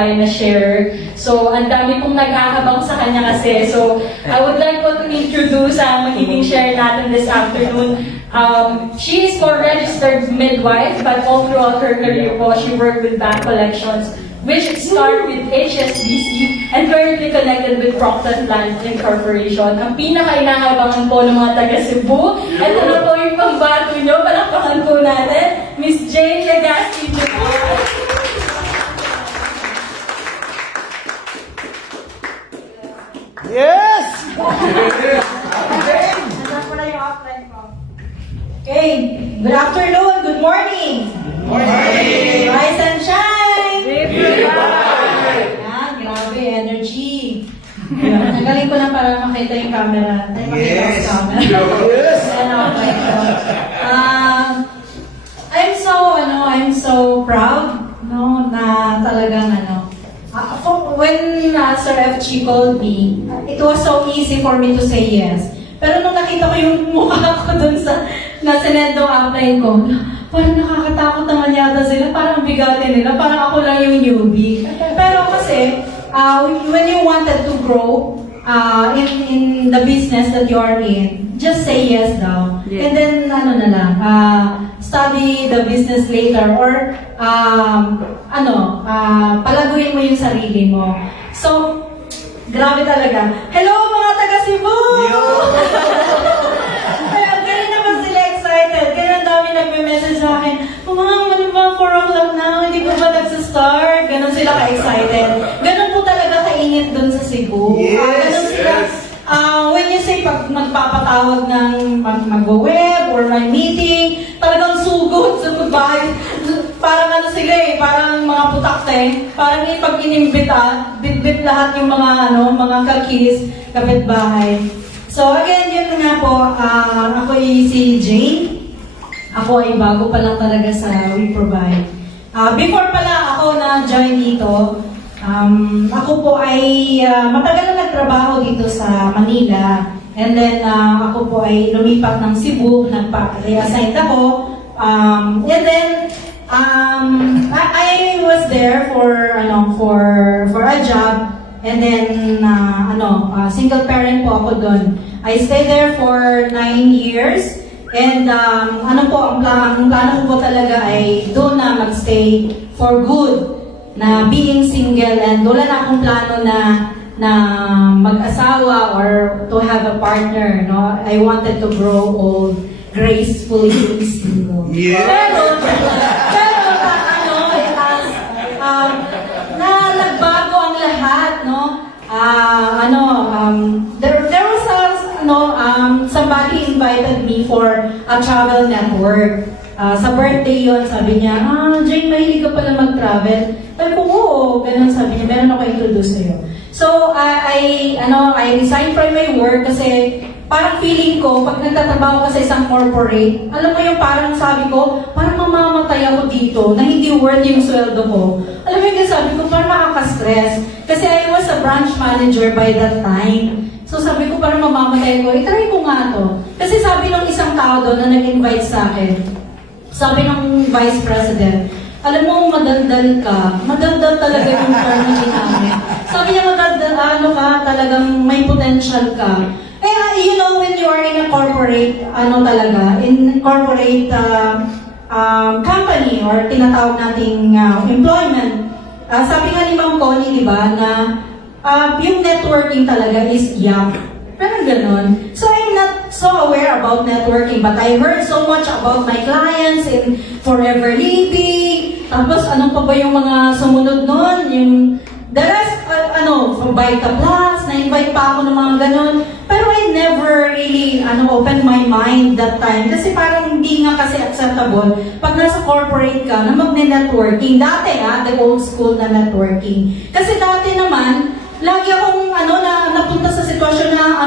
tayo na share. So, ang dami pong nag-ahabang sa kanya kasi. So, I would like po to introduce ang magiging share natin this afternoon. She is for registered midwife, but all throughout her career po, she worked with bank collections, which started with HSBC and currently connected with Procter Plant Corporation. Ang pinaka-inahabangan po ng mga taga-Cebu. Ito na po yung pangbato nyo. Palakpakan po natin. Miss Jane Legaspi po. Yes! Okay, good afternoon, good morning. Good morning! Rise and shine! Bye! Yan, grabe, energy. Ang galing ko lang para makita yung camera. Ay, makita ko Yes! sa camera. Yes! Yan, okay. I'm so proud, no, na talagang when Sir FG called me, it was so easy for me to say yes. Pero nung nakita ko yung mukha ko dun sa sinendong upline ko, parang nakakatakot naman yata sila, parang bigatin nila, parang ako lang yung newbie. Pero kasi, when you wanted to grow in the business that you are in, just say yes daw. Yeah. And then, study the business later or palaguin mo yung sarili mo. So, grabe talaga. Hello mga taga-Cebu! Kaya ganun naman sila excited. Kaya ang dami nagme-message sa akin, Ma'am, ano ba, 4 o'clock na, hindi ko ba nagsa-start? Ganun sila ka-excited. Ganun po talaga kainit dun sa Cebu. Ganun sila. When you say pag magpapatawag ng mag-web or may meeting, talagang sugod sa pagbahay. Parang sila parang mga putakte. Parang pag inimbita, bit-bit lahat yung mga kakis, kapitbahay. So again, yun nga po, ako ay si Jane. Ako ay bago pa lang talaga sa We Provide. Before pala ako na-join dito, ako po ay matagal na nagtrabaho dito sa Manila. And then ako po ay lumipat ng Cebu, nagpa-reassign ako. And then I was there for a job. And then single parent po ako doon. I stayed there for 9 years. And ang plano ko po talaga ay doon na magstay for good. Na being single and wala na akong plano na mag-asawa or to have a partner, no? I wanted to grow old gracefully single. Yeah. Pero nagbago ang lahat, no? There was somebody invited me for a travel network. Sa birthday yon, sabi niya, Jane, mahilig ka pala mag-travel. Sabi ko, oo, ganun sabi niya, meron ako introduce sa'yo. So, I resigned from my work kasi parang feeling ko, pag nagtatrabaho ka sa isang corporate, alam mo yung parang sabi ko, parang mamamatay ako dito na hindi worth yung sweldo ko. Alam mo yung sabi ko, parang makaka-stress. Kasi I was a branch manager by that time. So sabi ko, parang mamamatay ko, itry ko nga to. Kasi sabi ng isang tao doon na nag-invite sa akin, sabi ng Vice President, alam mo, madaldal ka. Madaldal talaga yung term na ginamit. Sabi niya, madaldal, talagang may potential ka. When you are in a corporate, in corporate company or tinatawag nating employment, sabi nga ni Ma'am Connie, di ba, na yung networking talaga is yak. Parang ganon. So I'm not so aware about networking, but I heard so much about my clients in Forever Living. Tapos ano pa ba yung mga sumunod nun? Yung the rest, from Vita Plus, na-invite pa ako ng mga ganon. Pero I never really opened my mind that time. Kasi parang hindi nga kasi acceptable pag nasa corporate ka na magne-networking. Dati the old school na networking. Kasi dati naman, lagi akong napunta sa sitwasyon na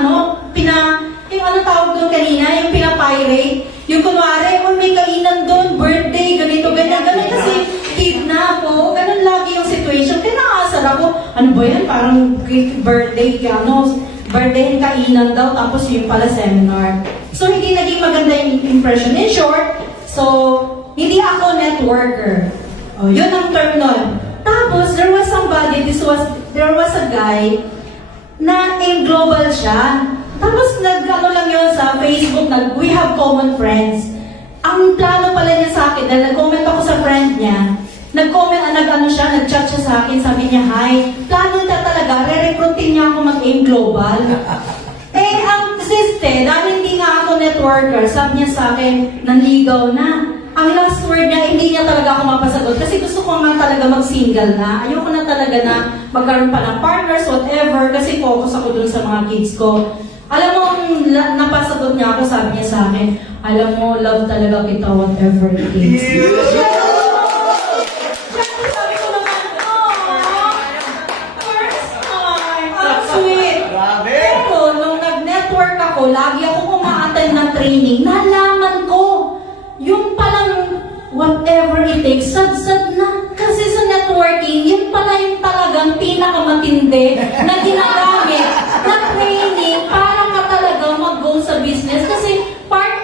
yung tawag doon kanina, yung pinapirate. Yung kunwari, may kainan doon, birthday, ganito, ganyan, kasi kid na ako. Ganun lagi yung situation. Kaya nakaasar ako, ano ba yan? Parang birthday, birthday kainan daw, tapos yung pala seminar. So, hindi naging maganda yung impression. In short, so, hindi ako networker. Yun ang term nun. Tapos, there was a guy na global siya. Tapos, nag-ano lang yun sa Facebook, we have common friends. Ang plano pala niya sa akin, dahil nag-comment ako sa friend niya, nag-chat siya sa akin, sabi niya, hi, plano niya talaga, re-recruitin niya ako mag-aim global. Ang siste, dahil hindi nga ako networker, sabi niya sa akin, nanligaw na. Ang last word niya, hindi niya talaga ako mapasagot kasi gusto ko nga talaga mag-single na. Ayoko na talaga na magkaroon pa ng partners, whatever, kasi focus ako dun sa mga kids ko. Alam mo, napasagot niya ako, sabi niya sa akin, alam mo, love talaga kita, whatever it is. Sabi ko naman, first time, ang sweet. Grabe! Pero nung nag-network ako, lagi ako umaattend ng training, nalaman ko, yung palang whatever it takes, sad-sad na. Kasi sa networking, yun pala yung talagang pinakamatindi na ginagamit na training para ka talaga mag-go sa business. Kasi part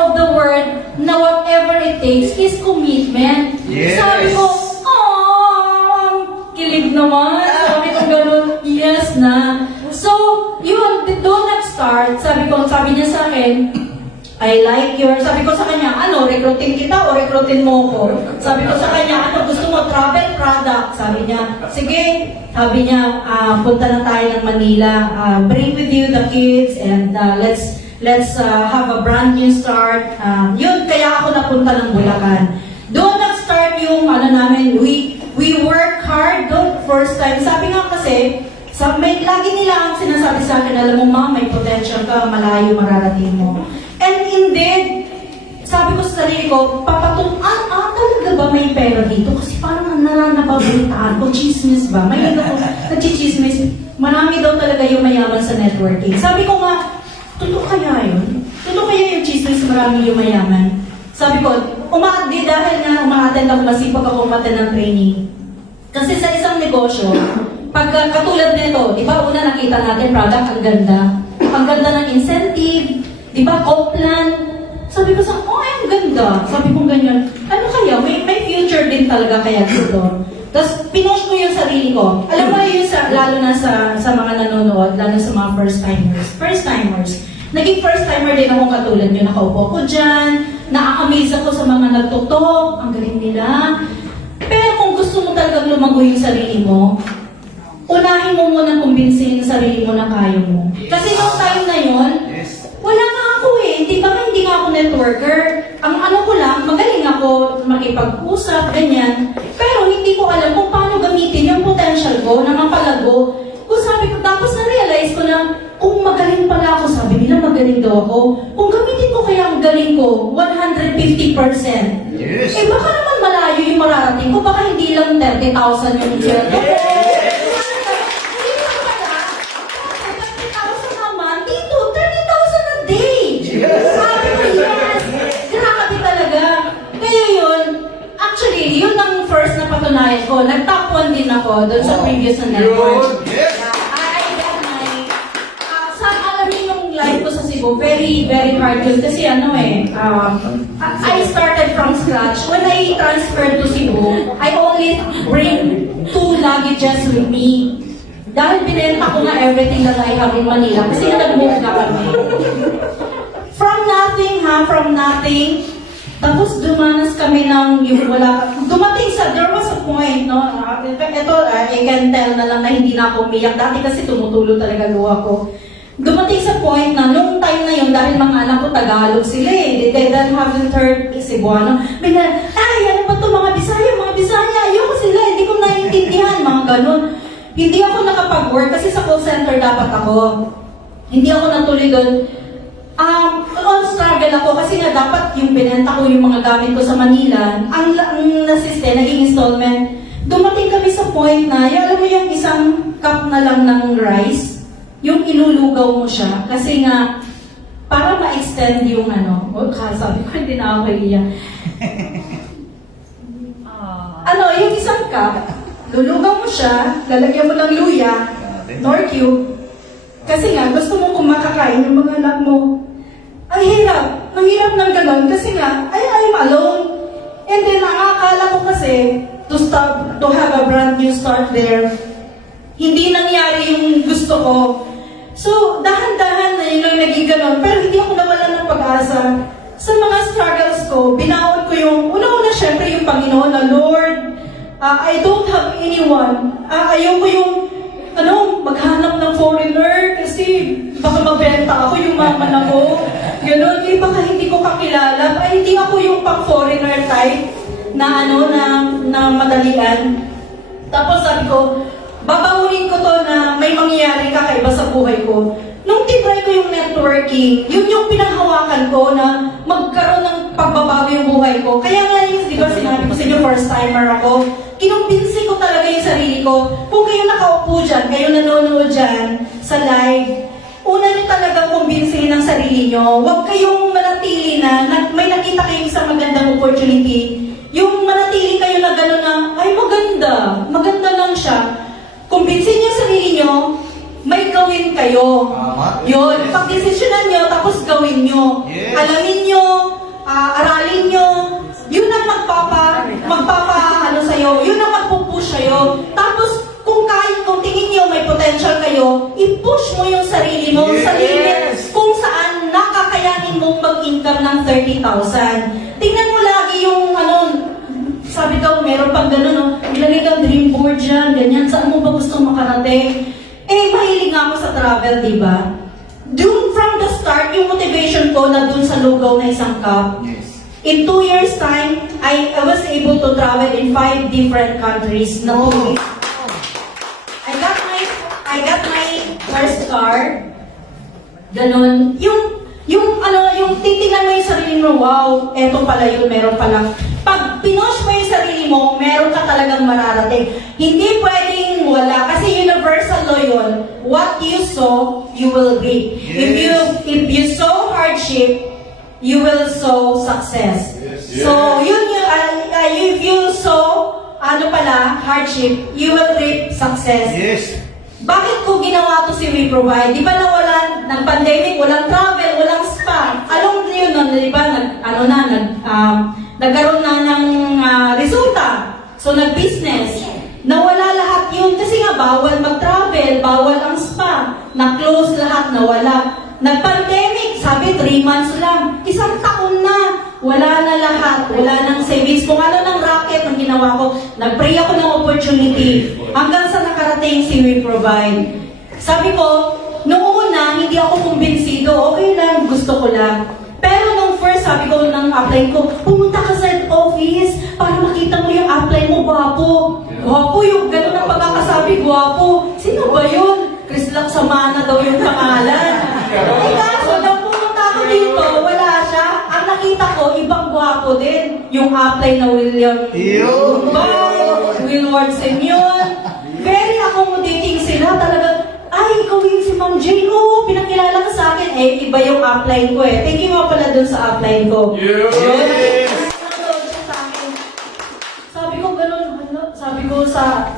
of the word na whatever it takes is commitment. Yes. Sabi ko, ang kilig naman. Sabi ko gano'n, yes na. So, yun, doon nag-start. Sabi niya sa akin, I like sabi ko sa kanya, recruitin kita o recruitin mo ko? Sabi ko sa kanya, gusto mo, travel product? Sabi niya, sige. Sabi niya, punta na tayo ng Manila. Bring with you the kids and let's have a brand new start. Yun, kaya ako napunta ng Bulacan. Doon nag-start yung, namin, we work hard doon, first time. Sabi nga kasi, lagi nila ang sinasabi sa akin, alam mo, ma, may potential ka, malayo mararating mo. And indeed, sabi ko sa sarili ko, talaga ba may pera dito? Kasi parang nababalitaan ko, chismis ba? May ako, nagchichismis. Marami daw talaga yung mayaman sa networking. Sabi ko nga, totoo kaya yun? Totoo kaya yung chismis, marami yung mayaman? Sabi ko, dahil nga umaattend ako, masipag ako umaattend ng training. Kasi sa isang negosyo, katulad nito, di ba una nakita natin product, ang ganda. Ang ganda ng incentive, di ba, co-plan. Sabi ko ang ganda. Sabi ko ganyan, ano kaya, may future din talaga kaya dito. Tapos, pinush ko yung sarili ko. Alam mo yun, lalo na sa mga nanonood, lalo sa mga first-timers. Naging first-timer din ako katulad nyo, nakaupo ko dyan, na-amaze ako sa mga nagtutok, ang galing nila. Pero kung gusto mo talagang lumago yung sarili mo, unahin mo muna kumbinsihin yung sarili mo na kaya mo. Kasi nung time na yun, wala nga ako hindi nga ako networker. Ang ko lang, magaling ako makipag-usap, ganyan. Pero hindi ko alam kung paano gamitin yung potential ko na mapalago. Tapos na-realize ko na, kung magaling pala ako, sabi nila magaling daw ako. Kung gamitin ko kaya ang galing ko, 150%. Yes. Baka naman malayo yung mararating ko, baka hindi lang 30,000 yung sweldo ko. Sabi ko, yes! Grabe talaga. Kaya yun, actually, yun ang first na patunayan ko. Nag-top 1 din ako doon sa previous na network. Yes! I got alam niyo yung life ko sa Cebu, very, very hard yun. Kasi I started from scratch. When I transferred to Cebu, I only bring 2 luggages with me. Dahil binenta ko na everything that I have in Manila. Kasi nag-move na kami. From nothing. Tapos dumanas kami ng there was a point, no? Ito, I can tell na lang na hindi na ako umiyak. Dati kasi tumutulo talaga luha ko. Dumating sa point na, nung time na yun, dahil mga anak ko Tagalog sila they haven't heard Cebuano. Ano ba ito mga Bisaya, ayoko sila, hindi ko naiintindihan, mga ganun. Hindi ako nakapag-work kasi sa call center dapat ako. Hindi ako natuloy doon. Struggle ako kasi nga dapat yung binenta ko yung mga gamit ko sa Manila, ang nasiste, naging installment. Dumating kami sa point na, alam mo yung isang cup na lang ng rice, yung ilulugaw mo siya, kasi nga, para ma-extend yung sabi ko, hindi na ako iiyak. Yung isang cup, lulugaw mo siya, lalagyan mo ng luya, nor cube, kasi nga, gusto mo kumakakain yung mga anak mo. Ang hirap ng gano'n kasi nga, I'm alone. And then, ang akala ko kasi, to stop to have a brand new start there. Hindi nangyari yung gusto ko. So, dahan-dahan na yun ang naging ganon, pero hindi ako nawalan ng pag-asa. Sa mga struggles ko, binaon ko yung, una-una syempre yung Panginoon na, Lord, I don't have anyone. Ayoko yung, maghanap ng foreigner kasi baka mabenta ako, yung maman ako. Ganon, baka hindi ko kakilala. Ay, hindi ako yung pang-foreigner type na na madalian. Tapos sabi ko, babaunin ko to na may mangyayari kakaiba sa buhay ko. Nung tinry ko yung networking, yun yung pinanghawakan ko na magkaroon ng pagbabago yung buhay ko. Kaya nga yung, di ba sinabi ko sa inyo, first timer ako, kinumbinsi ko talaga yung sarili ko. Kung kayo nakaupo dyan, kayo nanonood dyan sa live, una nyo talagang kumbinsihin ang sarili nyo. Huwag kayong manatili na may nakita kayong isang magandang opportunity. Yung manatili kayo na gano'n na, ay maganda lang siya. Kumbinsin niyo ang sarili nyo, may gawin kayo. Tama. Yun, pagdesisyonan nyo, tapos gawin nyo. Yes. Alamin nyo, aralin nyo, yun ang sa'yo, yun ang magpupush sa'yo. Tapos, kung tingin nyo may potential kayo, i-push mo yung sarili mo sa limit kung saan nakakayanin mong mag-income ng 30,000. Tingnan mo lagi yung sabi daw, meron pang gano'n, ilagay kang dream board dyan, ganyan, saan mo ba gustong makarating? Mahilig nga ako sa travel, di ba? Doon from the start, yung motivation ko na doon sa lugaw na isang cup. Yes. In 2 years' time, I was able to travel in 5 different countries. No. I got my first car. Ganon. Yung titingnan mo yung sarili mo, wow, eto pala yun, meron palang. Pag pinush mo yung sarili mo, meron ka talagang mararating. Hindi pwedeng wala, kasi universal law yun. What you sow, you will reap. Yes. If you sow hardship, you will sow success. Yes. So, if you sow, hardship, you will reap success. Yes. Bakit ko ginawa to si We Provide? Di ba nawalan ng pandemic, walang travel, walang spa? Alam niyo nun, di ba, nagkaroon na ng resulta. So, nag-business. Nawala lahat yun kasi nga bawal mag-travel, bawal ang spa. Na-close lahat, nawala. Nag-pandemic, sabi 3 months lang. 1 taon na. Wala na lahat. Wala nang savings. Kung ano ng racket ang ginawa ko, nag-pray ako ng opportunity. Hanggang sa nakarating si We Provide. Sabi ko, noong una, hindi ako kumbinsido. Okay lang, gusto ko lang. Pero nung first, sabi ko, nang apply ko, pumunta ka sa office para makita mo yung apply mo, gwapo. Gwapo yung, gano'n ang pagkakasabi, gwapo. Sino ba yun? Chris Laksamana daw yung pangalan. Kaso, nang pumunta ako dito, wala siya. Ang nakita ko, ibang gwapo din. Yung apply na William Willward Semyon. Very accommodating sila. Talagang, ay, ikaw yun si Ma'am Jane. Oo, pinakilala ka sa akin. Iba yung upline ko eh. Thank you nga pala dun sa upline ko. Yes! Nanood siya sa akin. Sabi ko ganun, sabi ko sa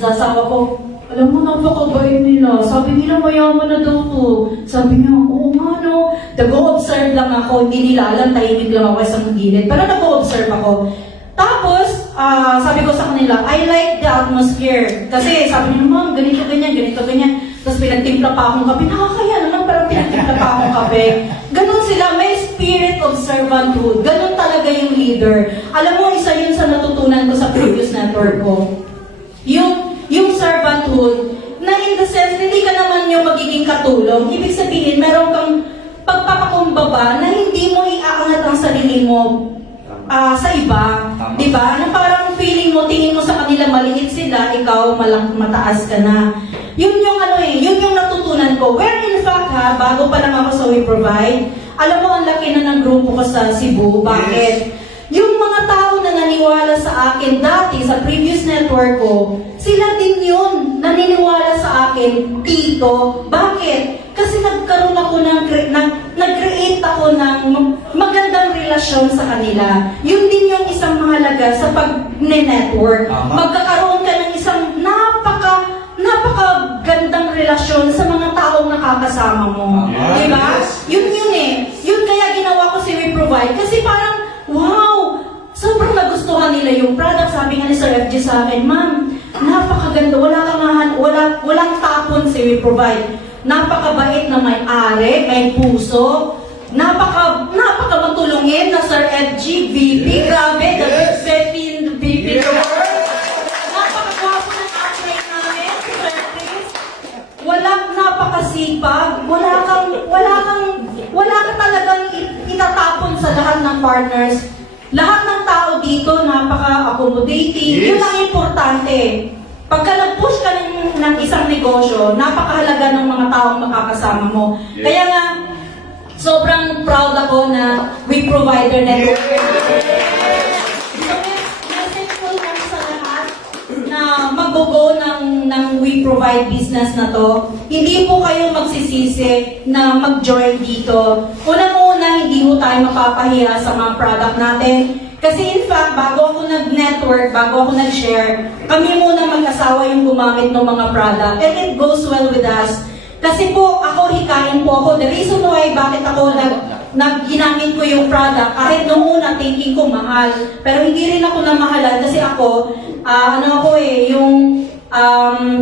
asawa ko, alam mo, napakabait nila. Sabi nila, mayaman na daw to. Sabi niya, oo nga no. Nag-o-observe lang ako. Hindi nila alam, tahimik lang ako sa gilid. Pero nag-o-observe ako. Tapos, sabi ko sa kanila, I like the atmosphere. Kasi sabi nila, ma'am, ganito, ganyan. Tapos pinagtimpla pa akong kape. Nakakaya naman, parang pinagtimpla pa akong kape. Ganon sila, may spirit of servanthood. Ganon talaga yung leader. Alam mo, isa yun sa natutunan ko sa previous network ko. Yung servanthood, na in the sense, hindi ka naman yung magiging katulong. Ibig sabihin, meron kang pagpapakumbaba na hindi mo iaangat ang sarili mo sa iba. Diba? Na parang feeling mo, tingin mo sa kanila, maliit sila, ikaw mataas ka na. Yun yung natutunan ko. Where in fact bago pa lang ako sa We Provide, alam mo, ang laki na ng grupo ko sa Cebu. Bakit? Yes. Yung mga tao na naniwala sa akin dati, sa previous network ko, sila din yun, naniniwala sa akin dito. Bakit? Kasi nagkaroon ako nag-create ako ng magandang relasyon sa kanila. Yun din yung isang mahalaga sa pag-network. Magkakaroon ka ng isang napakagandang relasyon sa mga taong nakakasama mo. Diba? Yes. Yun eh. Yun kaya ginawa ko si We Provide. Kasi parang, wow! Sobrang nagustuhan nila yung product. Sabi nga ni Sir FG sa akin, ma'am, napakaganda, walang tapon si We Provide. Napakabait na may-ari, may puso, napaka matulungin na Sir FG, VP, grabe, the best VP in the world. Napakagwapo ng upgrade namin, Sir Chris. Napakasipag, wala kang talagang itatapon sa lahat ng partners. Lahat ng tao dito, napaka-accommodating. Yun ang importante. Pagka nag-push ka ng isang negosyo, napakahalaga ng mga taong makakasama mo. Yes. Kaya nga, sobrang proud ako na We Provider Network. So, message ko lang sa lahat na mag-go ng We Provide business na to. Hindi po kayo magsisisi na mag-join dito. Unang-una, hindi po tayo mapapahiya sa mga product natin. Kasi in fact, bago ako nag-network, bago ako nag-share, kami muna mag-asawa yung gumamit ng mga product. And it goes well with us. Kasi po, ako, hikain po ako. The reason why bakit ako ginamit ko yung product, kahit noong una, thinking ko mahal. Pero hindi rin ako namahalan kasi ako,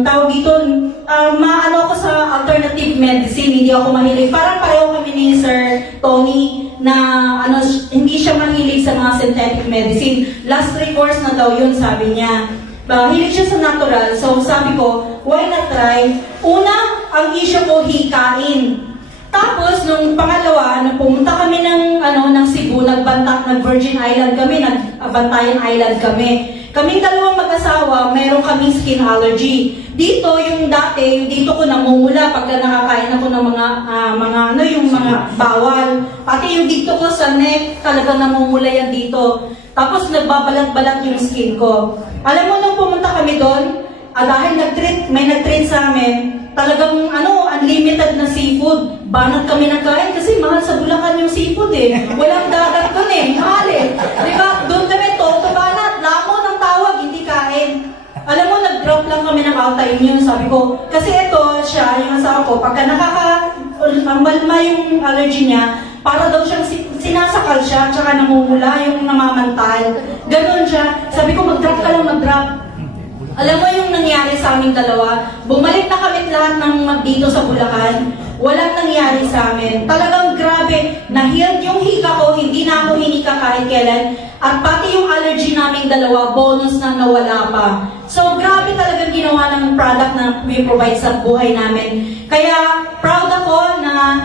tawag dito, maano ako sa alternative medicine, hindi ako mahilig. Parang pareho kami ni Sir Tony na hindi siya mahilig sa mga synthetic medicine. Last 3 course na daw yun, sabi niya. Hilig siya sa natural, so sabi ko, why not try? Una, ang issue ko, hikain. Tapos, nung pangalawa, nung pumunta kami ng Cebu, nag-Virgin Island kami, nag-Bantayan Island kami. Kaming dalawang mag-asawa, meron kaming skin allergy. Dito, dito ko namumula pagka nakakain ako ng mga bawal. Pati yung dito ko sa neck, talaga namumula yan dito. Tapos nagbabalat-balat yung skin ko. Alam mo, nung pumunta kami doon, dahil may nag-treat sa amin, talagang unlimited na seafood. Banat kami nagkain kasi mahal sa Bulacan yung seafood eh. Walang dagat doon eh, mahal eh. Diba? Doon kami, toto banat, lamo ng tawag, hindi kain. Alam mo, nag-drop lang kami ng autoimmune, sabi ko. Kasi ito, siya, yung asawa ko, pagka malma yung allergy niya, para daw siyang sinasakal siya, tsaka namumula yung namamantal. Ganon siya. Sabi ko, mag-drop ka lang, mag-drop. Alam mo yung nangyari sa aming dalawa, bumalik na kami lahat dito sa Bulacan, walang nangyari sa amin. Talagang grabe, na-healed yung hika ko, hindi na ako hinika kahit kailan, at pati yung allergy naming dalawa, bonus na nawala pa. So grabe talagang ginawa ng product na We Provide sa buhay namin. Kaya proud ako na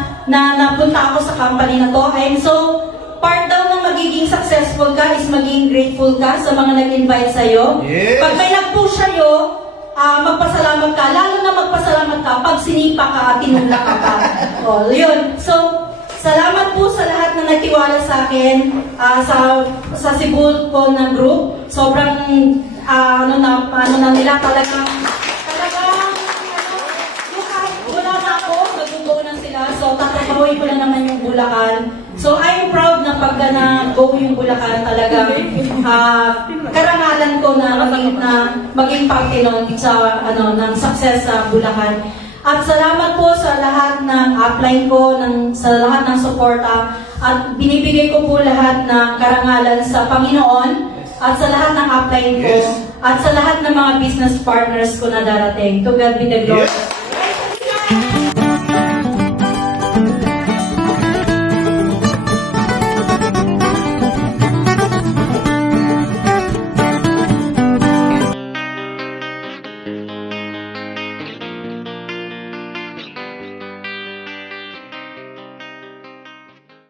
napunta ako sa company na to. I'm so part daw ng magiging successful ka is maging grateful ka sa mga nag-invite sa'yo. Yes. Pag may nag-push sa'yo, magpasalamat ka. Lalo na magpasalamat ka pag sinipa ka at tinulak ka pa. Yun. So, salamat po sa lahat na nagtiwala sa akin sa Cebu po na group. Sobrang, nila talagang wala na ako, nag-go na sila. So, tatrabahoy ko na naman yung Bulacan. So, I'm proud na pagka na-go yung Bulacan talagang karangalan ko na maging parte nun ng success sa Bulacan. At salamat po sa lahat ng upline ko, sa lahat ng suporta. At binibigay ko po lahat ng karangalan sa Panginoon at sa lahat ng upline ko. Yes. At sa lahat ng mga business partners ko na darating. To God be the glory. Yes.